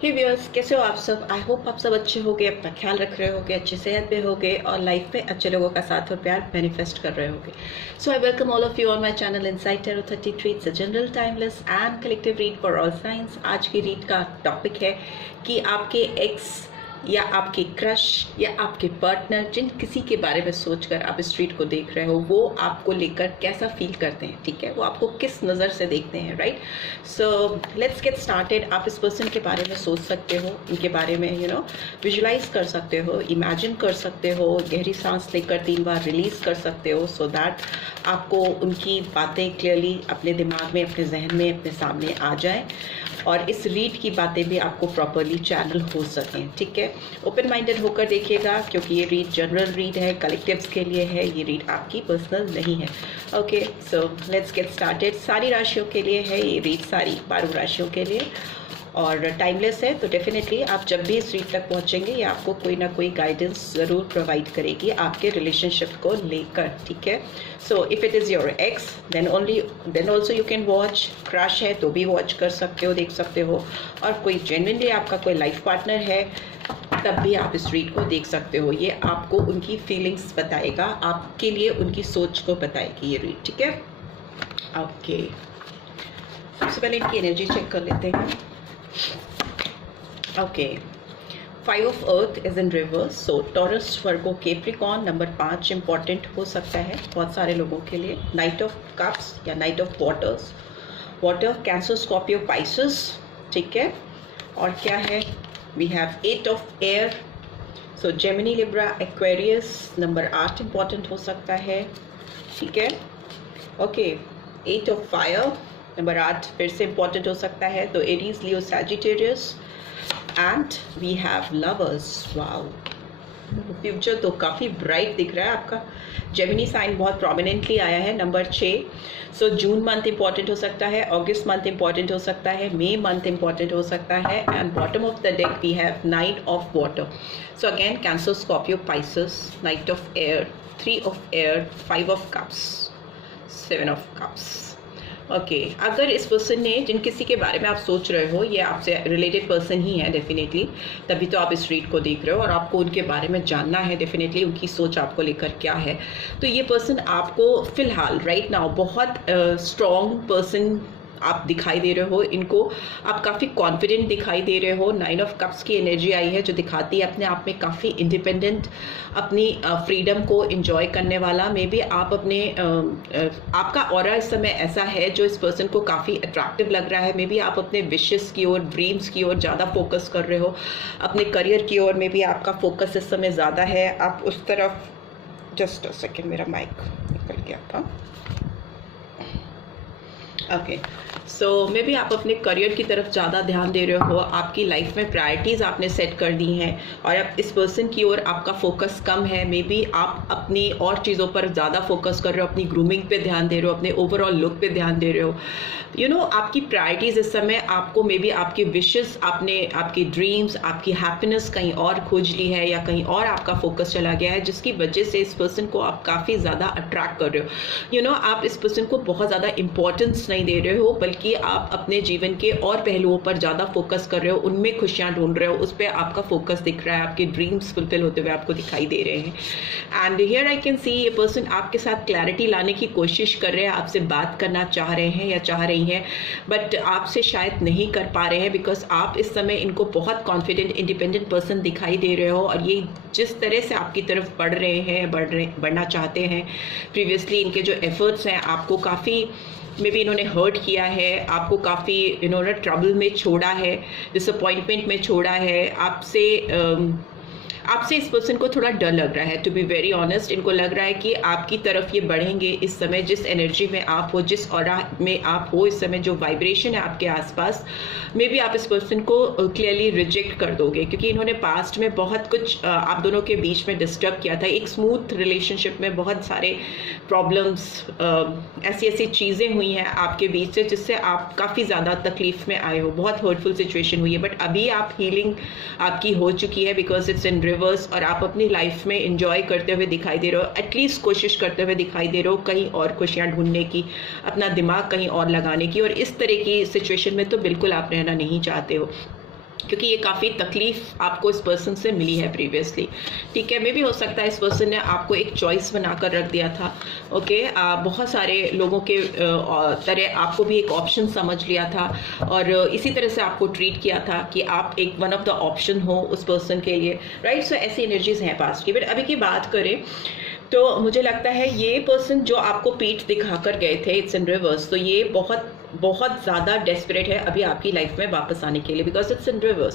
हे viewers, कैसे हो आप सब? आई होप आप सब अच्छे होगे, अपना ख्याल रख रहे होगे, अच्छी सेहत में होगे और लाइफ में अच्छे लोगों का साथ और प्यार मैनिफेस्ट कर रहे होगे। So I welcome all of you on my channel inside tarot 33। It's a general timeless and collective read for all signs. आज की रीड का टॉपिक है कि आपके एक्स या आपके क्रश या आपके पार्टनर, जिन किसी के बारे में सोचकर आप इस रीड को देख रहे हो, वो आपको लेकर कैसा फील करते हैं, ठीक है? वो आपको किस नज़र से देखते हैं, right? So let's get started. आप इस पर्सन के बारे में सोच सकते हो, इनके बारे में विजुलाइज कर सकते हो, इमेजिन कर सकते हो, गहरी सांस लेकर 3 बार रिलीज कर सकते हो, सो दैट आपको उनकी बातें क्लियरली अपने दिमाग में, अपने जहन में, अपने सामने आ जाए और इस रीड की बातें भी आपको प्रॉपरली चैनल हो सकें, ठीक है? ओपन माइंडेड होकर देखिएगा, क्योंकि ये रीड जनरल रीड है, कलेक्टिव्स के लिए है, ये रीड आपकी पर्सनल नहीं है। Okay, so let's get started. सारी राशियों के लिए है ये रीड, सारी 12 राशियों के लिए, और टाइमलेस है। तो डेफिनेटली आप जब भी इस रीड तक पहुंचेंगे, ये आपको कोई ना कोई गाइडेंस ज़रूर प्रोवाइड करेगी आपके रिलेशनशिप को लेकर, ठीक है? So if it is your ex then also you can watch. Crush है तो भी वॉच कर सकते हो, देख सकते हो। और कोई जेन्युइनली आपका कोई लाइफ पार्टनर है तब भी आप इस रीड को देख सकते हो। ये आपको उनकी फीलिंग्स बताएगा, आपके लिए उनकी सोच को बताएगी ये रीड, ठीक है? ओके, सबसे पहले इनकी एनर्जी चेक कर लेते हैं। Okay, 5 of earth is in reverse, so Taurus, Virgo, Capricorn, number 5 important हो सकता है बहुत सारे लोगों के लिए। नाइट ऑफ कप्स या knight of water, Cancer, Scorpio, Pisces, ठीक है? और क्या है? We have 8 of air, so Gemini, Libra, Aquarius, number 8 important हो सकता है, ठीक है? ओके, 8 ऑफ फायर, नंबर 8 फिर से इंपॉर्टेंट हो सकता है, तो Aries, Leo, Sagittarius, and we have lovers. Wow, future तो काफ़ी ब्राइट दिख रहा है आपका। जेमिनी साइन बहुत प्रोमिनेंटली आया है, नंबर 6। सो जून मंथ इंपॉर्टेंट हो सकता है, अगस्त मंथ इंपॉर्टेंट हो सकता है, मई मंथ इंपॉर्टेंट हो सकता है, and bottom of the deck we have 9 of water. So again Cancer, Scorpio, Pisces, knight of air, 3 of air, 5 of cups, 7 of cups. Okay, अगर इस पर्सन ने, जिन किसी के बारे में आप सोच रहे हो, ये आपसे रिलेटेड पर्सन ही है डेफिनेटली, तभी तो आप इस रीड को देख रहे हो और आपको उनके बारे में जानना है डेफिनेटली, उनकी सोच आपको लेकर क्या है। तो ये पर्सन आपको फिलहाल राइट नाउ बहुत स्ट्रॉन्ग पर्सन आप दिखाई दे रहे हो इनको। आप काफ़ी कॉन्फिडेंट दिखाई दे रहे हो। 9 ऑफ कप्स की एनर्जी आई है, जो दिखाती है अपने आप में काफ़ी इंडिपेंडेंट, अपनी फ्रीडम को एंजॉय करने वाला। मे बी आप अपने आपका ऑरा इस समय ऐसा है जो इस पर्सन को काफ़ी अट्रैक्टिव लग रहा है। मे बी आप अपने विशेस की ओर, ड्रीम्स की ओर ज़्यादा फोकस कर रहे हो, अपने करियर की ओर में भी आपका फोकस इस समय ज़्यादा है। आप उस तरफ, जस्ट अ सेकेंड, मेरा माइक निकल गया था। ओके, सो मे बी आप अपने करियर की तरफ ज़्यादा ध्यान दे रहे हो, आपकी लाइफ में प्रायोरिटीज़ आपने सेट कर दी हैं और अब इस पर्सन की ओर आपका फोकस कम है। मे बी आप अपनी और चीज़ों पर ज़्यादा फोकस कर रहे हो, अपनी ग्रूमिंग पे ध्यान दे रहे हो, अपने ओवरऑल लुक पे ध्यान दे रहे हो। आपकी प्रायोरिटीज़ इस समय, आपको मे बी आपके विशेस, आपने आपकी ड्रीम्स, आपकी हैप्पीनेस कहीं और खोज ली है या कहीं और आपका फोकस चला गया है, जिसकी वजह से इस पर्सन को आप काफ़ी ज़्यादा अट्रैक्ट कर रहे हो। आप इस पर्सन को बहुत ज़्यादा इंपॉर्टेंस नहीं दे रहे हो, बल्कि आप अपने जीवन के और पहलुओं पर ज़्यादा फोकस कर रहे हो, उनमें खुशियाँ ढूंढ रहे हो, उस पर आपका फोकस दिख रहा है, आपके ड्रीम्स फुलफिल होते हुए आपको दिखाई दे रहे हैं। And here I can see ये पर्सन आपके साथ क्लैरिटी लाने की कोशिश कर रहे हैं, आपसे बात करना चाह रहे हैं या चाह रही हैं, बट आपसे शायद नहीं कर पा रहे हैं, बिकॉज आप इस समय इनको बहुत कॉन्फिडेंट, इंडिपेंडेंट पर्सन दिखाई दे रहे हो। और ये जिस तरह से आपकी तरफ बढ़ना चाहते हैं, प्रीवियसली इनके जो एफर्ट्स हैं आपको काफ़ी, मे बी इन्होंने हर्ट किया है, आपको काफ़ी इन्होंने ट्रबल में छोड़ा है, डिसअपॉइंटमेंट में छोड़ा है, आपसे इस पर्सन को थोड़ा डर लग रहा है। टू बी वेरी ऑनेस्ट, इनको लग रहा है कि आपकी तरफ ये बढ़ेंगे इस समय, जिस एनर्जी में आप हो, जिस ऑरा में आप हो इस समय, जो वाइब्रेशन है आपके आसपास, मे बी आप इस पर्सन को क्लियरली रिजेक्ट कर दोगे, क्योंकि इन्होंने पास्ट में बहुत कुछ आप दोनों के बीच में डिस्टर्ब किया था। एक स्मूथ रिलेशनशिप में बहुत सारे प्रॉब्लम्स, ऐसी ऐसी चीज़ें हुई हैं आपके बीच से, जिससे आप काफ़ी ज़्यादा तकलीफ में आए हो, बहुत हर्टफुल सिचुएशन हुई है। बट अभी आप हीलिंग आपकी हो चुकी है, बिकॉज इट्स इन रिवर्स, और आप अपनी लाइफ में एंजॉय करते हुए दिखाई दे रहे हो, एटलीस्ट कोशिश करते हुए दिखाई दे रहे हो कहीं और खुशियाँ ढूंढने की, अपना दिमाग कहीं और लगाने की। और इस तरह की सिचुएशन में तो बिल्कुल आप रहना नहीं चाहते हो। क्योंकि ये काफ़ी तकलीफ आपको इस पर्सन से मिली है प्रीवियसली, ठीक है। मे भी हो सकता है इस पर्सन ने आपको एक चॉइस बनाकर रख दिया था, ओके। बहुत सारे लोगों के तरह आपको भी एक ऑप्शन समझ लिया था और इसी तरह से आपको ट्रीट किया था कि आप एक वन ऑफ द ऑप्शन हो उस पर्सन के लिए, राइट। सो ऐसी एनर्जीज हैं पास्ट की। बट अभी की बात करें तो मुझे लगता है ये पर्सन जो आपको पीठ दिखाकर गए थे, इट्स इन रिवर्स, तो ये बहुत बहुत ज़्यादा डेस्परेट है अभी आपकी लाइफ में वापस आने के लिए, बिकॉज इट्स इन रिवर्स।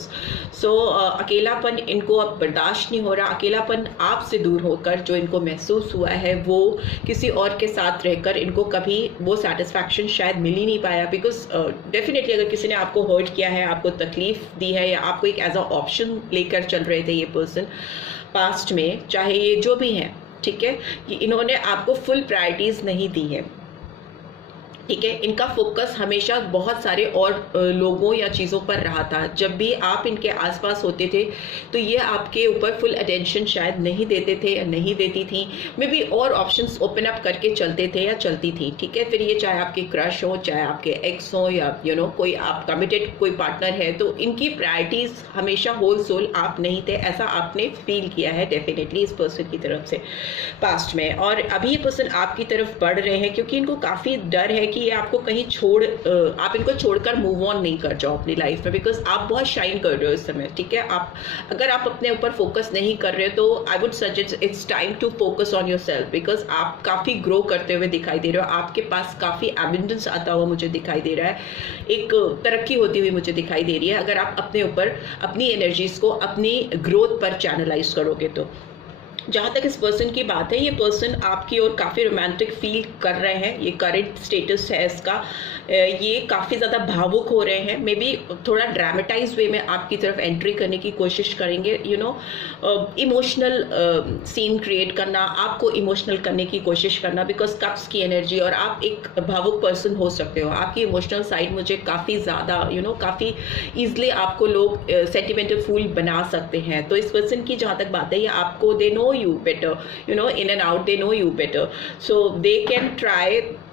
सो अकेलापन इनको अब बर्दाश्त नहीं हो रहा। अकेलापन आपसे दूर होकर जो इनको महसूस हुआ है वो किसी और के साथ रहकर इनको कभी वो सेटिस्फैक्शन शायद मिल ही नहीं पाया, बिकॉज डेफिनेटली अगर किसी ने आपको हर्ट किया है, आपको तकलीफ दी है या आपको एक एज अ ऑप्शन लेकर चल रहे थे ये पर्सन पास्ट में, चाहे ये जो भी हैं, ठीक है, कि इन्होंने आपको फुल प्रायोरिटीज नहीं दी है, ठीक है। इनका फोकस हमेशा बहुत सारे और लोगों या चीज़ों पर रहा था। जब भी आप इनके आसपास होते थे तो ये आपके ऊपर फुल अटेंशन शायद नहीं देते थे या नहीं देती थी, मे बी और ऑप्शंस ओपन अप करके चलते थे या चलती थी, ठीक है। फिर ये चाहे आपके क्रश हो, चाहे आपके एक्स हो, या कोई आप कमिटेड कोई पार्टनर है, तो इनकी प्रायोरिटीज हमेशा होल सोल आप नहीं थे, ऐसा आपने फील किया है डेफिनेटली इस पर्सन की तरफ से पास्ट में। और अभी ये पर्सन आपकी तरफ बढ़ रहे हैं क्योंकि इनको काफ़ी डर है कि ये आपको कहीं आप इनको छोड़कर मूव ऑन नहीं कर जाओ अपनी लाइफ में, बिकॉज आप बहुत शाइन कर रहे हो इस समय, ठीक है। अगर आप अपने ऊपर फोकस नहीं कर रहे हो तो I would suggest it's time to focus on yourself, because आप काफ़ी ग्रो करते हुए दिखाई दे रहे हो। आपके पास काफ़ी एबिंडेंस आता हुआ मुझे दिखाई दे रहा है, एक तरक्की होती हुई मुझे दिखाई दे रही है अगर आप अपने ऊपर अपनी एनर्जीज को अपनी ग्रोथ पर चैनलाइज करोगे तो। जहाँ तक इस पर्सन की बात है, ये पर्सन आपकी ओर काफ़ी रोमांटिक फील कर रहे हैं, ये करंट स्टेटस है इसका। ये काफ़ी ज़्यादा भावुक हो रहे हैं, मे बी थोड़ा ड्रामेटाइज वे में आपकी तरफ एंट्री करने की कोशिश करेंगे, इमोशनल सीन क्रिएट करना, आपको इमोशनल करने की कोशिश करना, बिकॉज कप्स की एनर्जी और आप एक भावुक पर्सन हो सकते हो। आपकी इमोशनल साइड मुझे काफ़ी ज़्यादा काफ़ी ईजिली आपको लोग सेंटिमेंटल फूल बना सकते हैं। तो इस पर्सन की जहाँ तक बात है, ये आपको they know you better, in and out they know you better, so they can try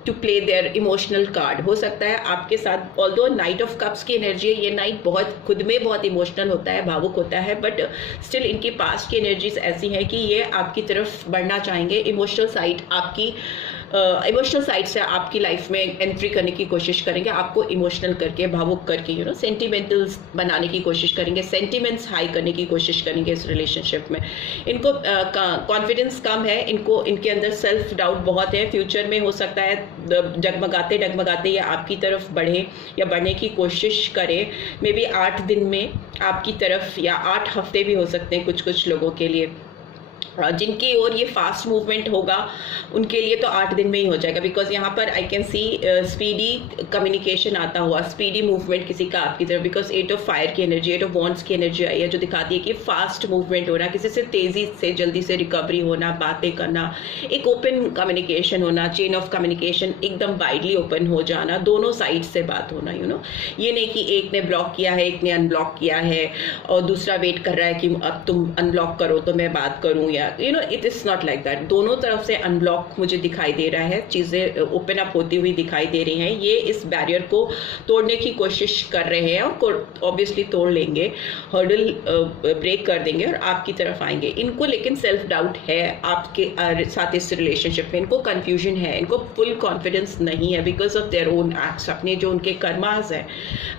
to play their emotional card। हो सकता है आपके साथ, although नाइट ऑफ कप्स की एनर्जी है, ये नाइट बहुत खुद में बहुत इमोशनल होता है, भावुक होता है, बट स्टिल इनकी पास्ट की एनर्जीज ऐसी हैं कि ये आपकी तरफ बढ़ना चाहेंगे। इमोशनल साइड से आपकी लाइफ में एंट्री करने की कोशिश करेंगे, आपको इमोशनल करके, भावुक करके, सेंटिमेंटल्स बनाने की कोशिश करेंगे, सेंटिमेंट्स हाई करने की कोशिश करेंगे इस रिलेशनशिप में। इनको कॉन्फिडेंस कम है, इनके अंदर सेल्फ डाउट बहुत है। फ्यूचर में हो सकता है डगमगाते डगमगाते ये आपकी तरफ बढ़े या बढ़ने की कोशिश करें, मे बी 8 दिन में आपकी तरफ, या 8 हफ्ते भी हो सकते हैं कुछ लोगों के लिए। जिनकी ओर ये फास्ट मूवमेंट होगा उनके लिए तो 8 दिन में ही हो जाएगा, बिकॉज यहाँ पर I can see speedy communication आता हुआ, स्पीडी मूवमेंट किसी का आपकी तरफ, बिकॉज 8 ऑफ फायर की एनर्जी, 8 ऑफ वॉन्ड्स की एनर्जी आई है, जो दिखाती है कि फास्ट मूवमेंट होना, किसी से तेजी से जल्दी से रिकवरी होना, बातें करना, एक ओपन कम्युनिकेशन होना, चेन ऑफ कम्युनिकेशन एकदम वाइडली ओपन हो जाना, दोनों साइड से बात होना। ये नहीं कि एक ने ब्लॉक किया है, एक ने अनब्लॉक किया है और दूसरा वेट कर रहा है कि अब तुम अनब्लॉक करो तो मैं बात करूं, या it is not like that. दोनों तरफ से अनब्लॉक मुझे दिखाई दे रहा है, चीजें ओपन अप होती हुई दिखाई दे रही हैं। ये इस बैरियर को तोड़ने की कोशिश कर रहे हैं और ऑब्वियसली तोड़ लेंगे, हर्डल ब्रेक कर देंगे और आपकी तरफ आएंगे। इनको लेकिन सेल्फ डाउट है आपके साथ इस रिलेशनशिप में, इनको कंफ्यूजन है, इनको फुल कॉन्फिडेंस नहीं है because of their own acts. अपने जो उनके कर्मास हैं,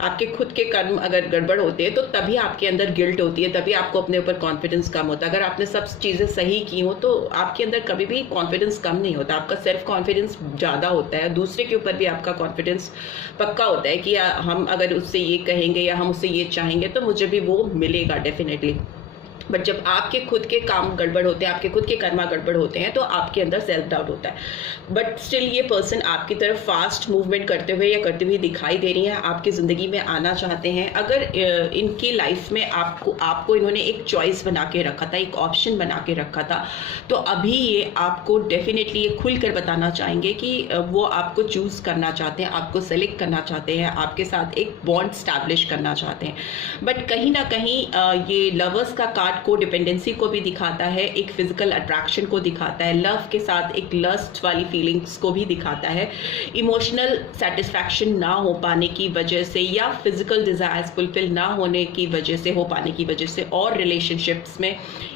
आपके खुद के कर्म अगर गड़बड़ होते हैं तो तभी आपके अंदर गिल्ट होती है, तभी आपको अपने ऊपर कॉन्फिडेंस कम होता है। अगर आपने सब चीज़ें सही की हो तो आपके अंदर कभी भी कॉन्फिडेंस कम नहीं होता, आपका सेल्फ कॉन्फिडेंस ज़्यादा होता है, दूसरे के ऊपर भी आपका कॉन्फिडेंस पक्का होता है कि हम अगर उससे ये कहेंगे या हम उससे ये चाहेंगे तो मुझे भी वो मिलेगा डेफिनेटली। बट जब आपके खुद के काम गड़बड़ होते हैं, आपके खुद के कर्मा गड़बड़ होते हैं, तो आपके अंदर सेल्फ डाउट होता है। बट स्टिल ये पर्सन आपकी तरफ फास्ट मूवमेंट करते हुए या करती हुई दिखाई दे रही है, आपकी ज़िंदगी में आना चाहते हैं। अगर इनकी लाइफ में आपको इन्होंने एक चॉइस बना के रखा था, एक ऑप्शन बना के रखा था, तो अभी ये आपको डेफिनेटली ये खुल कर बताना चाहेंगे कि वो आपको चूज़ करना चाहते हैं, आपको सेलेक्ट करना चाहते हैं, आपके साथ एक बॉन्ड स्टैब्लिश करना चाहते हैं। बट कहीं ना कहीं ये लवर्स का कार्ड कार्ड को डिपेंडेंसी को भी दिखाता है, एक फिजिकल अट्रैक्शन को दिखाता है, लव के साथ एक लस्ट वाली फीलिंग्स को भी दिखाता है, इमोशनल सेटिस्फैक्शन ना हो पाने की वजह से या फिजिकल डिजायर्स फुलफिल ना होने की वजह से, हो पाने की वजह से, और रिलेशनशिप्स में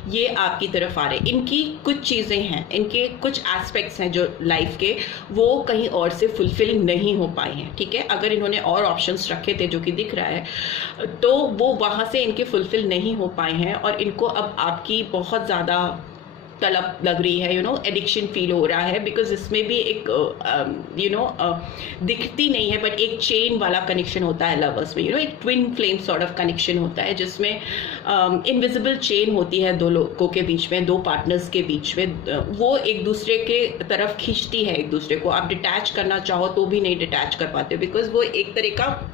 ये आपकी तरफ आ रहे हैं। इनकी कुछ चीज़ें हैं, इनके कुछ एस्पेक्ट्स हैं जो लाइफ के, वो कहीं और से फुलफिल नहीं हो पाए हैं, ठीक है। अगर इन्होंने और ऑप्शंस रखे थे जो कि दिख रहा है, तो वो वहाँ से इनके फुलफिल नहीं हो पाए हैं और इनको अब आपकी बहुत ज़्यादा तलब लग रही है, एडिक्शन फील हो रहा है, बिकॉज इसमें भी एक दिखती नहीं है बट एक चेन वाला कनेक्शन होता है लवर्स में, एक twin flame sort of connection होता है जिसमें इनविजिबल चेन होती है दो लोगों के बीच में, दो पार्टनर्स के बीच में, वो एक दूसरे के तरफ खींचती है एक दूसरे को। आप डिटैच करना चाहो तो भी नहीं डिटैच कर पाते, बिकॉज वो एक तरह का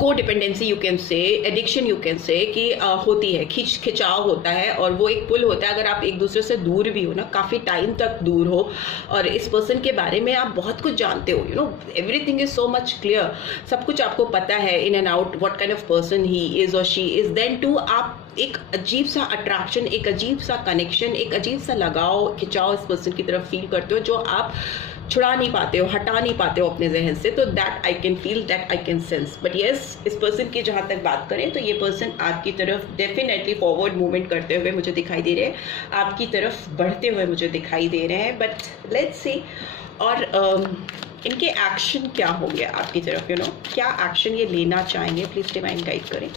को dependency you can say, addiction you can say कि होती है, खिंचाव होता है और वो एक पुल होता है। अगर आप एक दूसरे से दूर भी हो ना, काफ़ी टाइम तक दूर हो और इस पर्सन के बारे में आप बहुत कुछ जानते हो, everything is so much clear, सब कुछ आपको पता है in and out, what kind of person he is और शी इज, देन टू आप एक अजीब सा अट्रैक्शन, एक अजीब सा कनेक्शन, एक अजीब सा लगाव, खिंचाव इस पर्सन की तरफ फील करते हो जो आप छुड़ा नहीं पाते हो, हटा नहीं पाते हो अपने जहन से। तो that I can feel, that I can sense. But yes, इस पर्सन की जहाँ तक बात करें तो ये पर्सन आपकी तरफ डेफिनेटली फॉरवर्ड मूवमेंट करते हुए मुझे दिखाई दे रहे हैं, आपकी तरफ बढ़ते हुए मुझे दिखाई दे रहे हैं। बट लेट्स सी, और इनके एक्शन क्या होंगे आपकी तरफ, क्या एक्शन ये लेना चाहेंगे, प्लीज डिवाइन गाइड करें।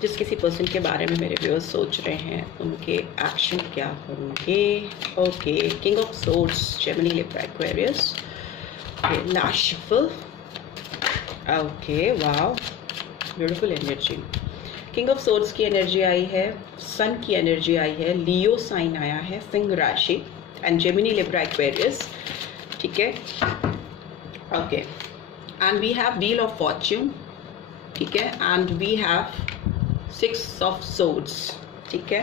जिस किसी पर्सन के बारे में मेरे व्यूअर्स सोच रहे हैं उनके एक्शन क्या होंगे। Okay, king of swords, Gemini, Libra, Aquarius, last shuffle. Okay, wow, beautiful energy. King of swords की एनर्जी आई है, सन की एनर्जी आई है, लियो साइन आया है, सिंह राशि, एंड जेमिनी, लिब्रा, एक्वेरियस, ठीक है। Okay, and we have wheel of fortune, ठीक है, and we have Six of Swords, ठीक है,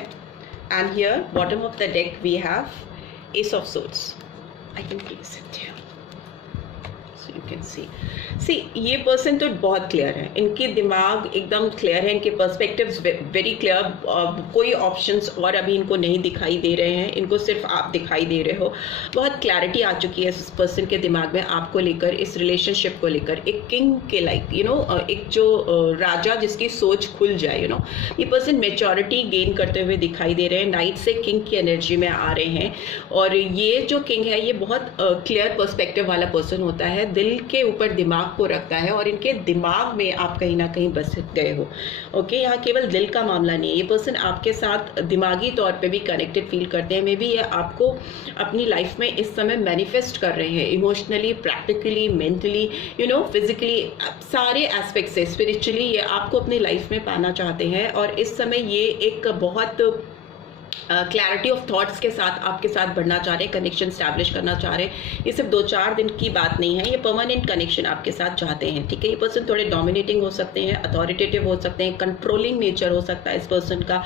and here bottom of the deck we have Ace of Swords. I can place it here so you can see. ये person तो बहुत clear है, इनके दिमाग एकदम क्लियर है, इनके पर्सपेक्टिव्स वेरी क्लियर, कोई ऑप्शंस और अभी इनको नहीं दिखाई दे रहे हैं, इनको सिर्फ आप दिखाई दे रहे हो। बहुत क्लैरिटी आ चुकी है इस पर्सन के दिमाग में आपको लेकर, इस रिलेशनशिप को लेकर, एक किंग के लाइक एक जो राजा जिसकी सोच खुल जाए, ये पर्सन मेच्योरिटी गेन करते हुए दिखाई दे रहे हैं, नाइट से किंग की एनर्जी में आ रहे हैं। और ये जो किंग है ये बहुत क्लियर पर्सपेक्टिव वाला पर्सन होता है, दिल के ऊपर दिमाग को रखता है और इनके दिमाग में आप कहीं ना कहीं बस गए हो। ओके, यहाँ केवल दिल का मामला नहीं है, ये पर्सन आपके साथ दिमागी तौर पे भी कनेक्टेड फील करते हैं। मे बी ये आपको अपनी लाइफ में इस समय मैनिफेस्ट कर रहे हैं, इमोशनली, प्रैक्टिकली, मेंटली, फिजिकली, सारे एस्पेक्ट से, स्पिरिचुअली ये आपको अपनी लाइफ में पाना चाहते हैं। और इस समय ये एक बहुत क्लैरिटी ऑफ थॉट्स के साथ आपके साथ बढ़ना चाह रहे हैं, कनेक्शन स्टैब्लिश करना चाह रहे हैं। ये सिर्फ 2-4 दिन की बात नहीं है, ये परमानेंट कनेक्शन आपके साथ चाहते हैं, ठीक है। ये पर्सन थोड़े डोमिनेटिंग हो सकते हैं, अथॉरिटेटिव हो सकते हैं, कंट्रोलिंग नेचर हो सकता है इस पर्सन का,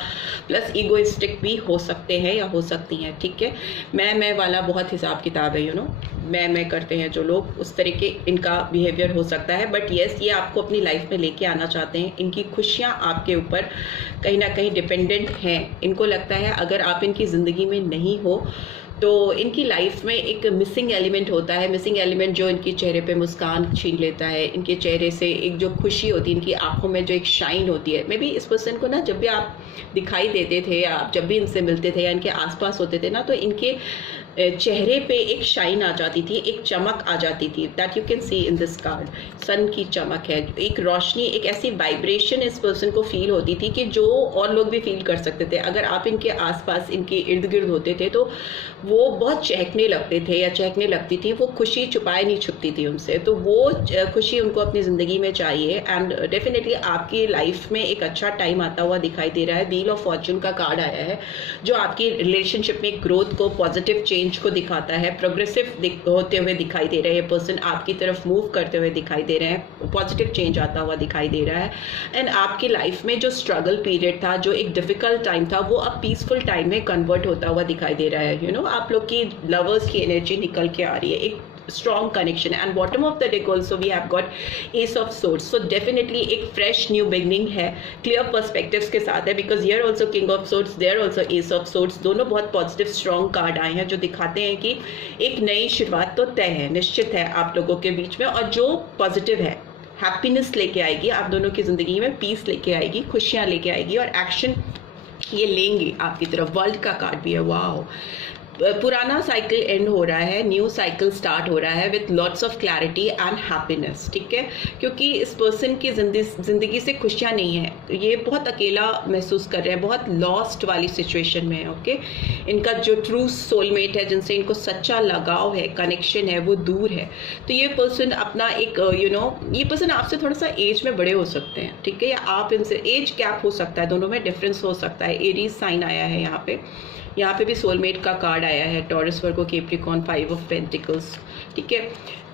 प्लस ईगोइस्टिक भी हो सकते हैं या हो सकती हैं, ठीक है। मैं वाला बहुत हिसाब किताब है, मैं करते हैं जो लोग, उस तरीके इनका बिहेवियर हो सकता है। बट येस, ये आपको अपनी लाइफ में लेके आना चाहते हैं, इनकी खुशियाँ आपके ऊपर कहीं ना कहीं डिपेंडेंट हैं। इनको लगता है अगर आप इनकी ज़िंदगी में नहीं हो तो इनकी लाइफ में एक मिसिंग एलिमेंट होता है, मिसिंग एलिमेंट जो इनके चेहरे पे मुस्कान छीन लेता है, इनके चेहरे से एक जो खुशी होती है, इनकी आंखों में जो एक शाइन होती है। मे बी इस पर्सन को ना जब भी आप दिखाई देते थे, आप जब भी इनसे मिलते थे या इनके आसपास होते थे ना, तो इनके चेहरे पे एक शाइन आ जाती थी, एक चमक आ जाती थी, that you can see in this card. Sun की चमक है, एक रोशनी, एक ऐसी वाइब्रेशन इस पर्सन को फील होती थी कि जो और लोग भी फील कर सकते थे। अगर आप इनके आसपास, इनके इर्द गिर्द होते थे तो वो बहुत चहकने लगते थे या चहकने लगती थी, वो खुशी छुपाए नहीं छुपती थी उनसे, तो वो खुशी उनको अपनी ज़िंदगी में चाहिए। एंड डेफिनेटली आपकी लाइफ में एक अच्छा टाइम आता हुआ दिखाई दे रहा है। व्हील ऑफ फॉर्च्यून का कार्ड आया है जो आपकी रिलेशनशिप में ग्रोथ को, पॉजिटिव चेंज को दिखाता है, प्रोग्रेसिव होते हुए दिखाई दे रहे हैं। पर्सन आपकी तरफ मूव करते हुए दिखाई दे रहे हैं, पॉजिटिव चेंज आता हुआ दिखाई दे रहा है। एंड आपकी लाइफ में जो स्ट्रगल पीरियड था, जो एक डिफिकल्ट टाइम था, वो अब पीसफुल टाइम में कन्वर्ट होता हुआ दिखाई दे रहा है। आप लोग की लवर्स की एनर्जी निकल के आ रही है, एक strong connection. And bottom of the deck also we have got ace of swords, so definitely एक fresh new beginning है, clear perspectives के साथ है, because here also king of swords, there also ace of swords, दोनों बहुत positive strong card आए हैं जो दिखाते हैं कि एक नई शुरुआत तो तय है, निश्चित है आप लोगों के बीच में, और जो पॉजिटिव है, हैप्पीनेस लेके आएगी आप दोनों की जिंदगी में, पीस लेके आएगी, खुशियां लेके आएगी, और एक्शन ये लेंगे आपकी तरफ। वर्ल्ड का कार्ड भी है, वाह, पुराना साइकिल एंड हो रहा है, न्यू साइकिल स्टार्ट हो रहा है with lots of clarity and happiness, ठीक है, क्योंकि इस पर्सन की जिंदगी से खुशियां नहीं है, ये बहुत अकेला महसूस कर रहे हैं, बहुत लॉस्ट वाली सिचुएशन में है, ओके। इनका जो ट्रू सोलमेट है, जिनसे इनको सच्चा लगाव है, कनेक्शन है, वो दूर है। तो ये पर्सन अपना एक ये पर्सन आपसे थोड़ा सा एज में बड़े हो सकते हैं, ठीक है, या आप इनसे एज गैप हो सकता है, दोनों में डिफरेंस हो सकता है। एरीज साइन आया है यहाँ पे भी सोलमेट का कार्ड आया है, taurus, Virgo, Capricorn, 5 of pentacles, ठीक है।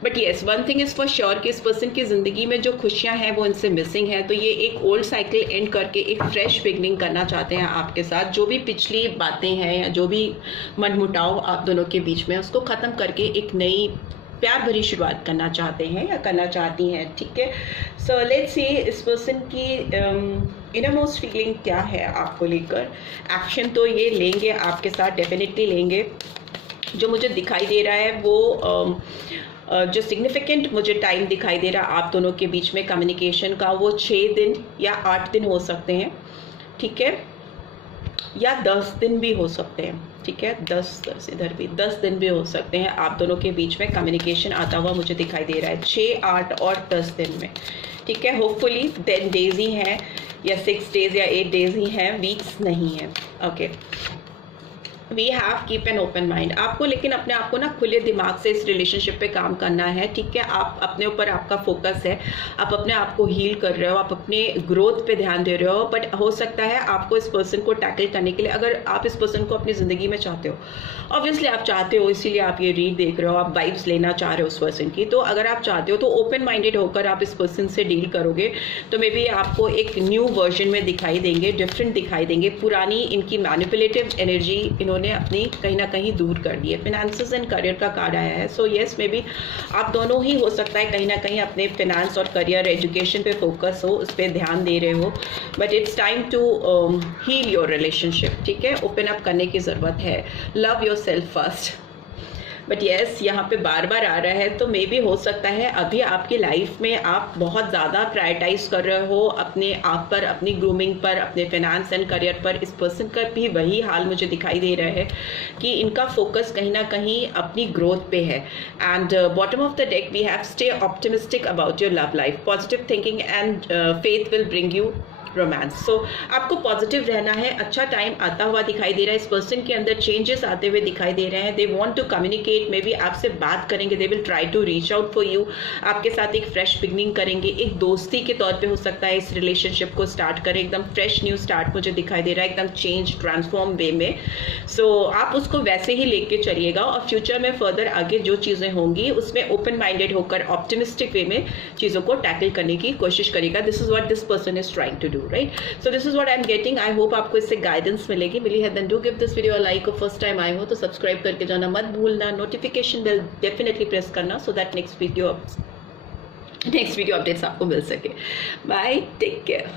But yes, one thing is for sure कि इस पर्सन की जिंदगी में जो खुशियां हैं वो इनसे मिसिंग है। तो ये एक ओल्ड साइकिल एंड करके एक फ्रेश बिगनिंग करना चाहते हैं आपके साथ। जो भी पिछली बातें हैं या जो भी मनमुटाव आप दोनों के बीच में, उसको ख़त्म करके एक नई प्यार भरी शुरुआत करना चाहते हैं या करना चाहती हैं, ठीक है। सो लेट्स सी इस पर्सन की इनरमोस्ट फीलिंग क्या है आपको लेकर। एक्शन तो ये लेंगे आपके साथ, डेफिनेटली लेंगे। जो मुझे दिखाई दे रहा है वो जो सिग्निफिकेंट मुझे टाइम दिखाई दे रहा है आप दोनों के बीच में कम्युनिकेशन का, वो 6 दिन या 8 दिन हो सकते हैं, ठीक है, या 10 दिन भी हो सकते हैं, ठीक है। 10 इधर भी 10 दिन भी हो सकते हैं आप दोनों के बीच में कम्युनिकेशन आता हुआ मुझे दिखाई दे रहा है 6, 8 और 10 दिन में, ठीक है। होपफुली 10 डेज ही हैं या 6 डेज या 8 डेज ही हैं, वीक्स नहीं है, okay. We have keep an open mind, आपको लेकिन अपने आप को ना खुले दिमाग से इस रिलेशनशिप पे काम करना है, ठीक है। आप अपने ऊपर, आपका फोकस है, आप अपने आप को हील कर रहे हो, आप अपने ग्रोथ पे ध्यान दे रहे हो। बट हो सकता है आपको इस पर्सन को टैकल करने के लिए, अगर आप इस पर्सन को अपनी ज़िंदगी में चाहते हो, ऑब्वियसली आप चाहते हो, इसीलिए आप ये रीड देख रहे हो, आप वाइब्स लेना चाह रहे हो उस पर्सन की। तो अगर आप चाहते हो तो ओपन माइंडेड होकर आप इस पर्सन से डील करोगे तो मे बी आपको एक न्यू वर्जन में दिखाई देंगे, डिफरेंट दिखाई देंगे। पुरानी इनकी मैनिपुलेटिव एनर्जी इन्होंने अपनी कहीं ना कहीं दूर कर दी है। फिनेंसेस एंड करियर का कार्ड आया है, सो येस, मे बी आप दोनों ही हो सकता है कहीं ना कहीं अपने फिनेंस और करियर, एजुकेशन पे फोकस हो, उस पर ध्यान दे रहे हो। But it's time to heal your relationship, ठीक है, ओपन अप करने की ज़रूरत है, love yourself first. But yes, यहाँ पे बार बार आ रहा है, तो मे भी हो सकता है अभी आपकी लाइफ में आप बहुत ज़्यादा प्रायोरिटाइज कर रहे हो अपने आप पर, अपनी ग्रूमिंग पर, अपने फाइनेंस एंड करियर पर। इस पर्सन का भी वही हाल मुझे दिखाई दे रहा है कि इनका फोकस कहीं ना कहीं अपनी ग्रोथ पे है। And bottom of the deck we have stay optimistic about your love life, positive thinking and faith will bring you romance. So आपको पॉजिटिव रहना है, अच्छा टाइम आता हुआ दिखाई दे रहा है। इस पर्सन के अंदर चेंजेस आते हुए दिखाई दे रहे हैं। They want to communicate, maybe आपसे बात करेंगे, they will try to reach out for you, आपके साथ एक फ्रेश बिगनिंग करेंगे, एक दोस्ती के तौर पे हो सकता है इस रिलेशनशिप को स्टार्ट करें, एकदम फ्रेश न्यू स्टार्ट मुझे दिखाई दे रहा है, एकदम चेंज ट्रांसफॉर्म वे में। सो आप उसको वैसे ही लेके चलिएगा और फ्यूचर में फर्दर आगे जो चीज़ें होंगी उसमें ओपन माइंडेड होकर ऑप्टिमिस्टिक वे में चीज़ों को टैकल करने की कोशिश करिएगा। This is what this person is trying to do, right. So this is what I am getting. I hope आपको इससे गाइडेंस मिलेगी, मिली है then do give this video a like. और फर्स्ट टाइम आए हो तो सब्सक्राइब करके जाना मत भूलना, नोटिफिकेशन बेल डेफिनेटली प्रेस करना so that next video updates आपको मिल सके। Bye, take care.